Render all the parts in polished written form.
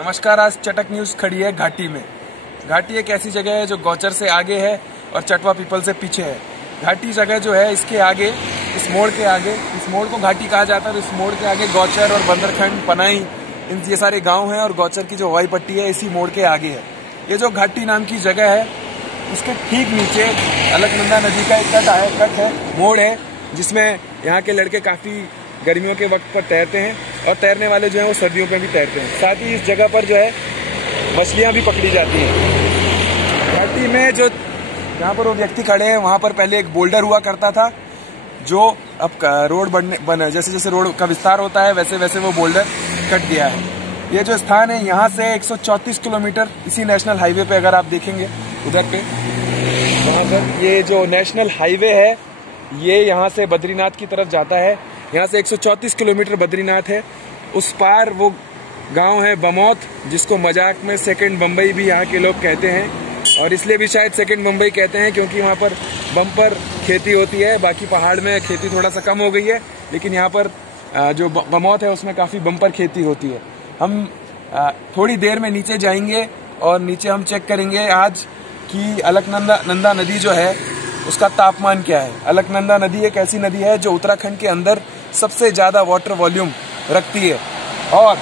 नमस्कार। आज चटक न्यूज खड़ी है घाटी में। घाटी एक ऐसी जगह है जो गौचर से आगे है और चटवा पीपल से पीछे है। घाटी जगह जो है इसके आगे, इस मोड़ के आगे, इस मोड़ को घाटी कहा जाता है और इस मोड़ के आगे गौचर और बंदरखंड, पनाई, ये सारे गांव हैं और गौचर की जो हवाई पट्टी है इसी मोड़ के आगे है। ये जो घाटी नाम की जगह है उसके ठीक नीचे अलकनंदा नदी का एक कट है, मोड़ है, जिसमें यहाँ के लड़के काफी गर्मियों के वक्त पर तैरते हैं और तैरने वाले जो हैं वो सर्दियों में भी तैरते हैं। साथ ही इस जगह पर जो है मछलियाँ भी पकड़ी जाती हैं। घाटी में जो जहाँ पर वो व्यक्ति खड़े हैं वहाँ पर पहले एक बोल्डर हुआ करता था, जो अब रोड जैसे जैसे रोड का विस्तार होता है वैसे वैसे वो बोल्डर कट गया है। ये जो स्थान है यहाँ से 134 किलोमीटर इसी नेशनल हाईवे पे, अगर आप देखेंगे उधर पे, वहाँ पर ये जो नेशनल हाईवे है ये यहाँ से बद्रीनाथ की तरफ जाता है। यहाँ से 134 किलोमीटर बद्रीनाथ है। उस पार वो गांव है बमौत, जिसको मजाक में सेकंड बम्बई भी यहाँ के लोग कहते हैं, और इसलिए भी शायद सेकंड बम्बई कहते हैं क्योंकि वहाँ पर बम्पर खेती होती है। बाकी पहाड़ में खेती थोड़ा सा कम हो गई है, लेकिन यहाँ पर जो बमौत है उसमें काफ़ी बम्पर खेती होती है। हम थोड़ी देर में नीचे जाएंगे और नीचे हम चेक करेंगे आज कि अलकनंदा नदी जो है उसका तापमान क्या है। अलकनंदा नदी एक ऐसी नदी है जो उत्तराखंड के अंदर सबसे ज़्यादा वाटर वॉल्यूम रखती है। और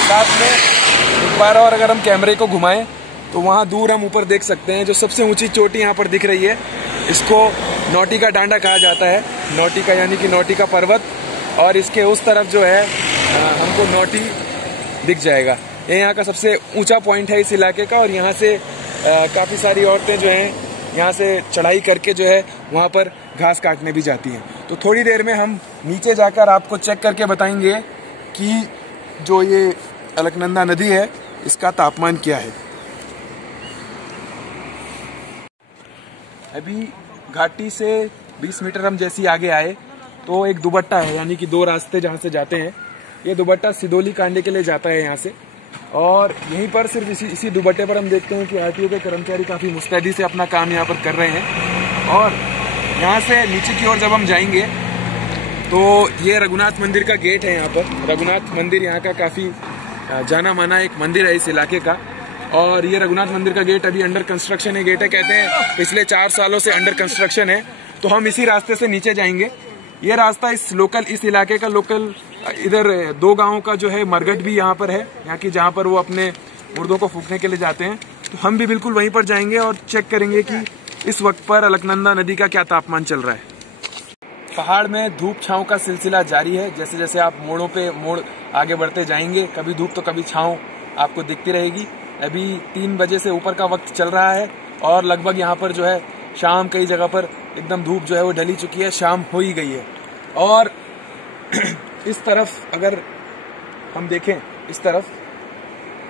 साथ में एक बार और अगर हम कैमरे को घुमाएं तो वहाँ दूर हम ऊपर देख सकते हैं जो सबसे ऊंची चोटी यहाँ पर दिख रही है, इसको नौटी का डांडा कहा जाता है। नौटी का यानी कि नौटी का पर्वत, और इसके उस तरफ जो है हमको नौटी दिख जाएगा। ये यहाँ का सबसे ऊंचा पॉइंट है इस इलाके का, और यहाँ से काफ़ी सारी औरतें जो हैं यहाँ से चढ़ाई करके जो है वहाँ पर घास काटने भी जाती हैं। तो थोड़ी देर में हम नीचे जाकर आपको चेक करके बताएंगे कि जो ये अलकनंदा नदी है इसका तापमान क्या है। अभी घाटी से 20 मीटर हम जैसे आगे आए तो एक दुबट्टा है, यानी कि दो रास्ते जहाँ से जाते हैं। ये दुबट्टा सिदोली कांडे के लिए जाता है यहाँ से, और यहीं पर सिर्फ इसी दुबट्टे पर हम देखते हैं कि आरटीओ के कर्मचारी काफ़ी मुस्तैदी से अपना काम यहाँ पर कर रहे हैं। और यहाँ से नीचे की ओर जब हम जाएंगे तो ये रघुनाथ मंदिर का गेट है। यहाँ पर रघुनाथ मंदिर यहाँ का काफ़ी जाना माना एक मंदिर है इस इलाके का, और ये रघुनाथ मंदिर का गेट अभी अंडर कंस्ट्रक्शन है। गेट है, कहते हैं पिछले 4 सालों से अंडर कंस्ट्रक्शन है। तो हम इसी रास्ते से नीचे जाएंगे। ये रास्ता इस इलाके का लोकल, इधर 2 गांवों का जो है मरघट भी यहाँ पर है, यहाँ की, जहाँ पर वो अपने मुर्दों को फूकने के लिए जाते हैं। तो हम भी बिल्कुल वहीं पर जाएंगे और चेक करेंगे कि इस वक्त पर अलकनंदा नदी का क्या तापमान चल रहा है। पहाड़ में धूप छांव का सिलसिला जारी है। जैसे जैसे आप मोड़ आगे बढ़ते जाएंगे, कभी धूप तो कभी छांव आपको दिखती रहेगी। अभी 3 बजे से ऊपर का वक्त चल रहा है और लगभग यहाँ पर जो है शाम, कई जगह पर एकदम धूप जो है वो ढली चुकी है, शाम हो ही गई है। और इस तरफ अगर हम देखें, इस तरफ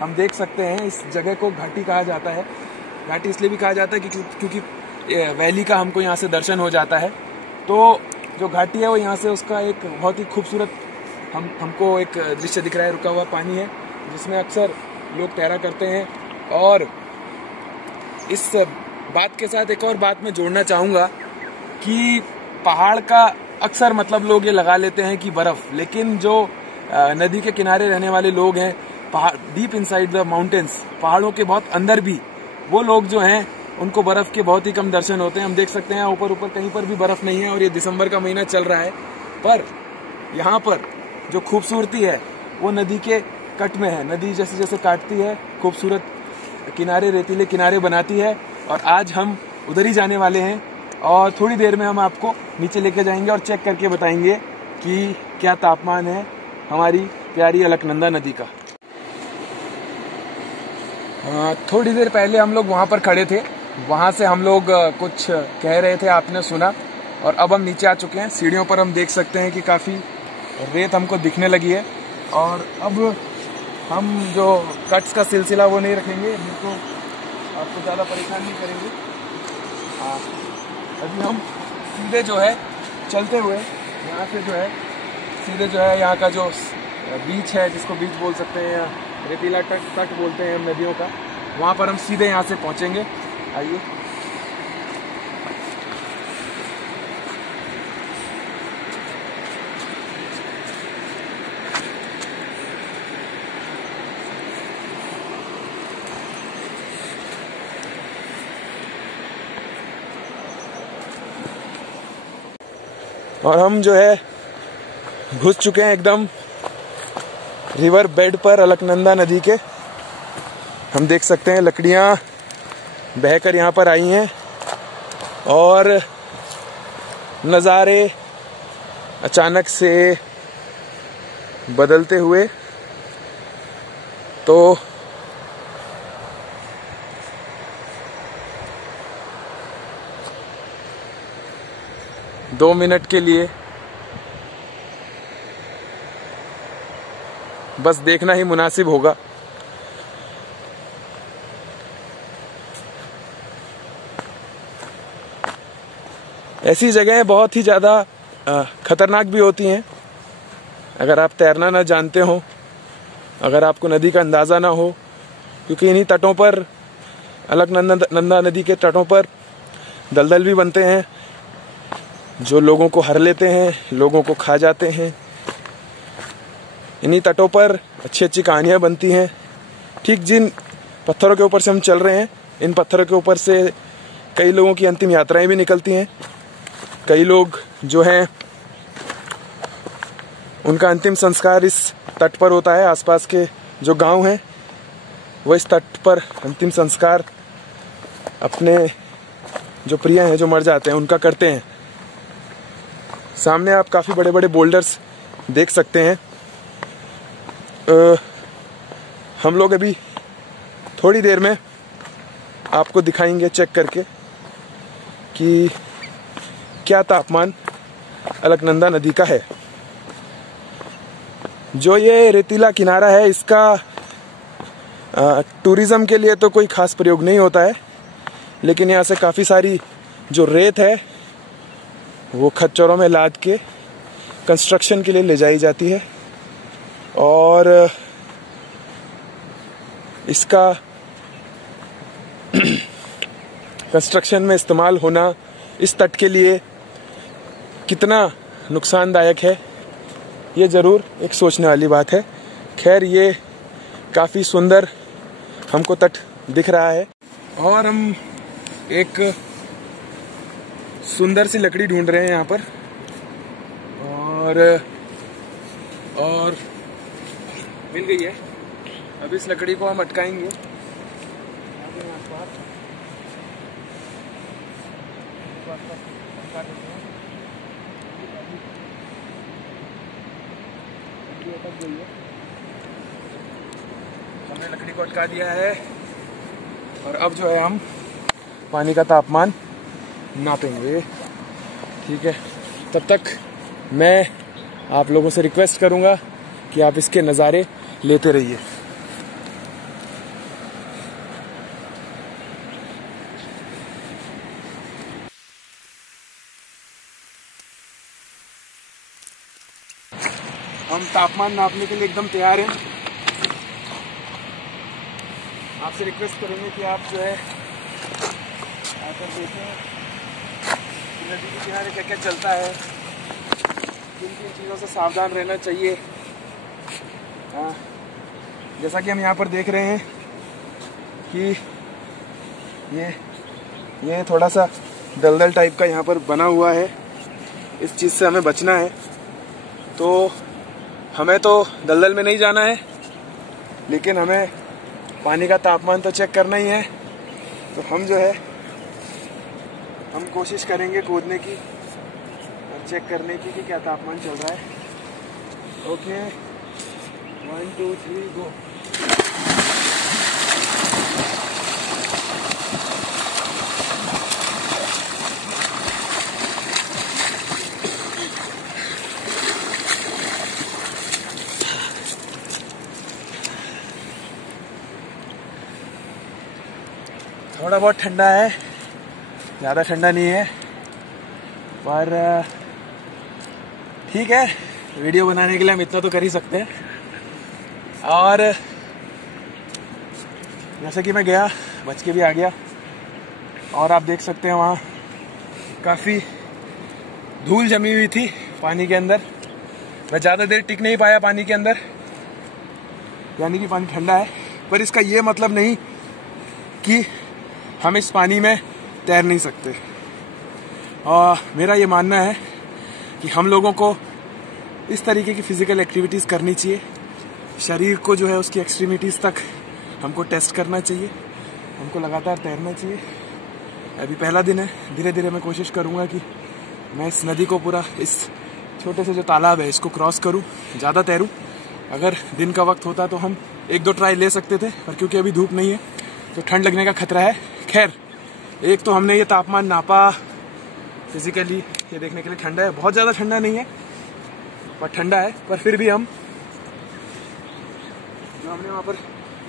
हम देख सकते हैं इस जगह को घाटी कहा जाता है। घाटी इसलिए भी कहा जाता है क्योंकि वैली का हमको यहाँ से दर्शन हो जाता है। तो जो घाटी है वो यहाँ से, उसका एक बहुत ही खूबसूरत हमको एक दृश्य दिख रहा है। रुका हुआ पानी है जिसमें अक्सर लोग तैरा करते हैं। और इस बात के साथ एक और बात मैं जोड़ना चाहूँगा कि पहाड़ का अक्सर मतलब लोग ये लगा लेते हैं कि बर्फ, लेकिन जो नदी के किनारे रहने वाले लोग हैं, पहाड़ डीप इनसाइड द माउंटेन्स, पहाड़ों के बहुत अंदर भी वो लोग जो हैं उनको बर्फ के बहुत ही कम दर्शन होते हैं। हम देख सकते हैं ऊपर कहीं पर भी बर्फ नहीं है, और ये दिसंबर का महीना चल रहा है। पर यहाँ पर जो खूबसूरती है वो नदी के कट में है। नदी जैसे जैसे काटती है खूबसूरत किनारे, रेतीले किनारे बनाती है, और आज हम उधर ही जाने वाले हैं। और थोड़ी देर में हम आपको नीचे लेके जाएंगे और चेक करके बताएंगे कि क्या तापमान है हमारी प्यारी अलकनंदा नदी का। थोड़ी देर पहले हम लोग वहाँ पर खड़े थे, वहाँ से हम लोग कुछ कह रहे थे, आपने सुना, और अब हम नीचे आ चुके हैं। सीढ़ियों पर हम देख सकते हैं कि काफ़ी रेत हमको दिखने लगी है। और अब हम जो कट्स का सिलसिला वो नहीं रखेंगे, हमको आपको ज़्यादा परेशान नहीं करेंगे। अभी हम सीधे जो है चलते हुए यहाँ से जो है सीधे जो है यहाँ का जो बीच है, जिसको बीच बोल सकते हैं या रेतीला तट बोलते हैं हम नदियों का, वहाँ पर हम सीधे यहाँ से पहुँचेंगे। आइए। और हम जो है घुस चुके हैं एकदम रिवर बेड पर अलकनंदा नदी के। हम देख सकते हैं लकड़ियाँ बहकर यहाँ पर आई हैं और नज़ारे अचानक से बदलते हुए। तो दो मिनट के लिए बस देखना ही मुनासिब होगा। ऐसी जगहें बहुत ही ज़्यादा खतरनाक भी होती हैं अगर आप तैरना ना जानते हो, अगर आपको नदी का अंदाज़ा ना हो, क्योंकि इन्हीं तटों पर अलकनंदा नदी के तटों पर दलदल भी बनते हैं जो लोगों को हर लेते हैं, लोगों को खा जाते हैं। इन्हीं तटों पर अच्छी अच्छी कहानियाँ बनती हैं। ठीक जिन पत्थरों के ऊपर से हम चल रहे हैं, इन पत्थरों के ऊपर से कई लोगों की अंतिम यात्राएं भी निकलती हैं। कई लोग जो हैं उनका अंतिम संस्कार इस तट पर होता है। आसपास के जो गांव हैं वो इस तट पर अंतिम संस्कार अपने जो प्रिय हैं, जो मर जाते हैं, उनका करते हैं। सामने आप काफ़ी बड़े बड़े बोल्डर्स देख सकते हैं। हम लोग अभी थोड़ी देर में आपको दिखाएंगे चेक करके कि क्या तापमान अलकनंदा नदी का है। जो ये रेतीला किनारा है, इसका टूरिज़्म के लिए तो कोई ख़ास प्रयोग नहीं होता है, लेकिन यहाँ से काफ़ी सारी जो रेत है वो खच्चरों में लाद के कंस्ट्रक्शन के लिए ले जाई जाती है। और इसका कंस्ट्रक्शन में इस्तेमाल होना इस तट के लिए कितना नुकसानदायक है, ये ज़रूर एक सोचने वाली बात है। खैर, ये काफ़ी सुंदर हमको तट दिख रहा है और हम एक सुंदर सी लकड़ी ढूंढ रहे हैं यहाँ पर और मिल गई है। अब इस लकड़ी को हम अटकाएंगे। हमने लकड़ी को अटका दिया है और अब जो है हम पानी का तापमान नापेंगे। ठीक है, तब तक मैं आप लोगों से रिक्वेस्ट करूंगा कि आप इसके नज़ारे लेते रहिए। हम तापमान नापने के लिए एकदम तैयार हैं। आपसे रिक्वेस्ट करेंगे कि आप जो है आकर देखें नदी के किनारे क्या क्या चलता है, किन किन चीज़ों से सावधान रहना चाहिए। जैसा कि हम यहाँ पर देख रहे हैं कि ये थोड़ा सा दलदल टाइप का यहाँ पर बना हुआ है, इस चीज़ से हमें बचना है। तो हमें तो दलदल में नहीं जाना है, लेकिन हमें पानी का तापमान तो चेक करना ही है। तो हम जो है हम कोशिश करेंगे कूदने की और चेक करने की कि क्या तापमान चल रहा है। ओके, 1 2 3 गो। थोड़ा बहुत ठंडा है, ज़्यादा ठंडा नहीं है, पर ठीक है, वीडियो बनाने के लिए हम इतना तो कर ही सकते हैं। और जैसे कि मैं गया, बच के भी आ गया और आप देख सकते हैं वहाँ काफ़ी धूल जमी हुई थी पानी के अंदर। मैं ज़्यादा देर टिक नहीं पाया पानी के अंदर, यानी कि पानी ठंडा है, पर इसका ये मतलब नहीं कि हम इस पानी में तैर नहीं सकते। और मेरा ये मानना है कि हम लोगों को इस तरीके की फिजिकल एक्टिविटीज़ करनी चाहिए। शरीर को जो है उसकी एक्सट्रीमिटीज़ तक हमको टेस्ट करना चाहिए, हमको लगातार तैरना चाहिए। अभी पहला दिन है, धीरे धीरे मैं कोशिश करूँगा कि मैं इस नदी को पूरा, इस छोटे से जो तालाब है इसको क्रॉस करूँ, ज़्यादा तैरूँ। अगर दिन का वक्त होता तो हम 1-2 ट्राई ले सकते थे, पर क्योंकि अभी धूप नहीं है तो ठंड लगने का खतरा है। खैर, एक तो हमने ये तापमान नापा फिजिकली, ये देखने के लिए ठंडा है, बहुत ज़्यादा ठंडा नहीं है पर ठंडा है। पर फिर भी हम जो हमने वहाँ पर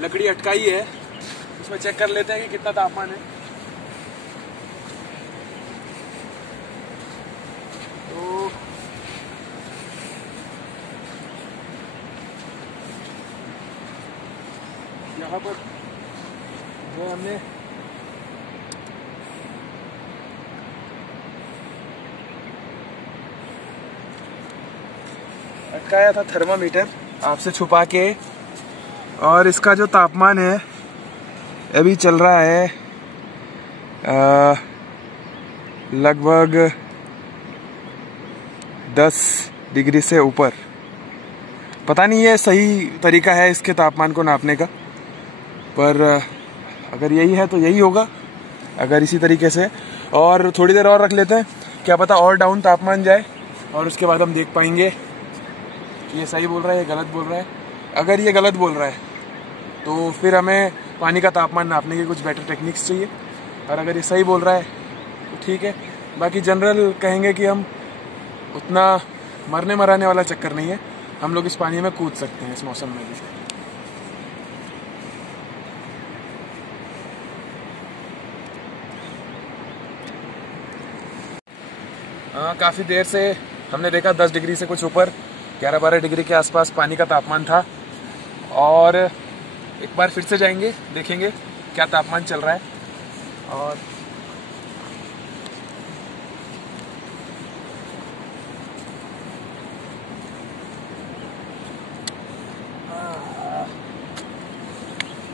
लकड़ी अटकाई है उसमें चेक कर लेते हैं कि कितना तापमान है। तो यहाँ पर जो हमने अटकाया था थर्मामीटर आपसे छुपा के, और इसका जो तापमान है अभी चल रहा है लगभग 10 डिग्री से ऊपर। पता नहीं ये सही तरीका है इसके तापमान को नापने का, पर अगर यही है तो यही होगा। अगर इसी तरीके से और थोड़ी देर और रख लेते हैं, क्या पता और डाउन तापमान जाए और उसके बाद हम देख पाएंगे कि ये सही बोल रहा है, ये गलत बोल रहा है। अगर ये गलत बोल रहा है तो फिर हमें पानी का तापमान नापने की कुछ बेटर टेक्निक्स चाहिए, और अगर ये सही बोल रहा है तो ठीक है। बाकी जनरल कहेंगे कि हम उतना मरने मराने वाला चक्कर नहीं है, हम लोग इस पानी में कूद सकते हैं इस मौसम में भी। काफ़ी देर से हमने देखा 10 डिग्री से कुछ ऊपर 11-12 डिग्री के आसपास पानी का तापमान था, और एक बार फिर से जाएंगे, देखेंगे क्या तापमान चल रहा है। और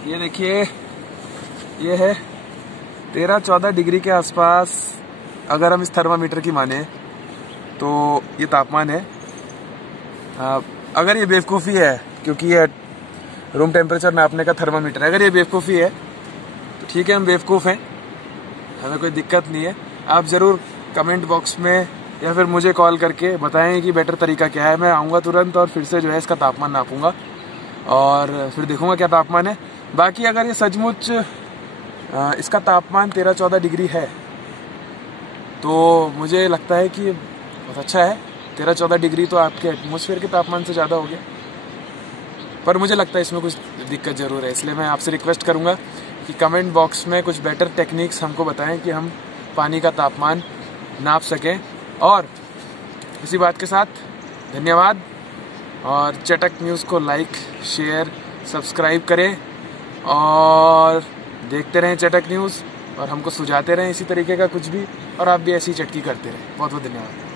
ये देखिए, ये है 13-14 डिग्री के आसपास। अगर हम इस थर्मामीटर की माने तो ये तापमान है। अगर ये बेवकूफ़ी है, क्योंकि ये रूम टेम्परेचर नापने का थर्मामीटर है, अगर ये बेवकूफ़ी है तो ठीक है, हम बेवकूफ़ हैं, हमें कोई दिक्कत नहीं है। आप ज़रूर कमेंट बॉक्स में या फिर मुझे कॉल करके बताएं कि बेटर तरीका क्या है। मैं आऊँगा तुरंत और फिर से जो है इसका तापमान नापूंगा और फिर देखूँगा क्या तापमान है। बाकी अगर ये सचमुच इसका तापमान 13-14 डिग्री है तो मुझे लगता है कि बहुत अच्छा है। 13-14 डिग्री तो आपके एटमॉस्फेयर के तापमान से ज़्यादा हो गया, पर मुझे लगता है इसमें कुछ दिक्कत ज़रूर है। इसलिए मैं आपसे रिक्वेस्ट करूँगा कि कमेंट बॉक्स में कुछ बेटर टेक्निक्स हमको बताएं कि हम पानी का तापमान नाप सकें। और इसी बात के साथ धन्यवाद, और चटक न्यूज़ को लाइक, शेयर, सब्सक्राइब करें और देखते रहें चटक न्यूज़, और हमको सुझाते रहें इसी तरीके का कुछ भी, और आप भी ऐसी चटकी करते रहें। बहुत बहुत धन्यवाद।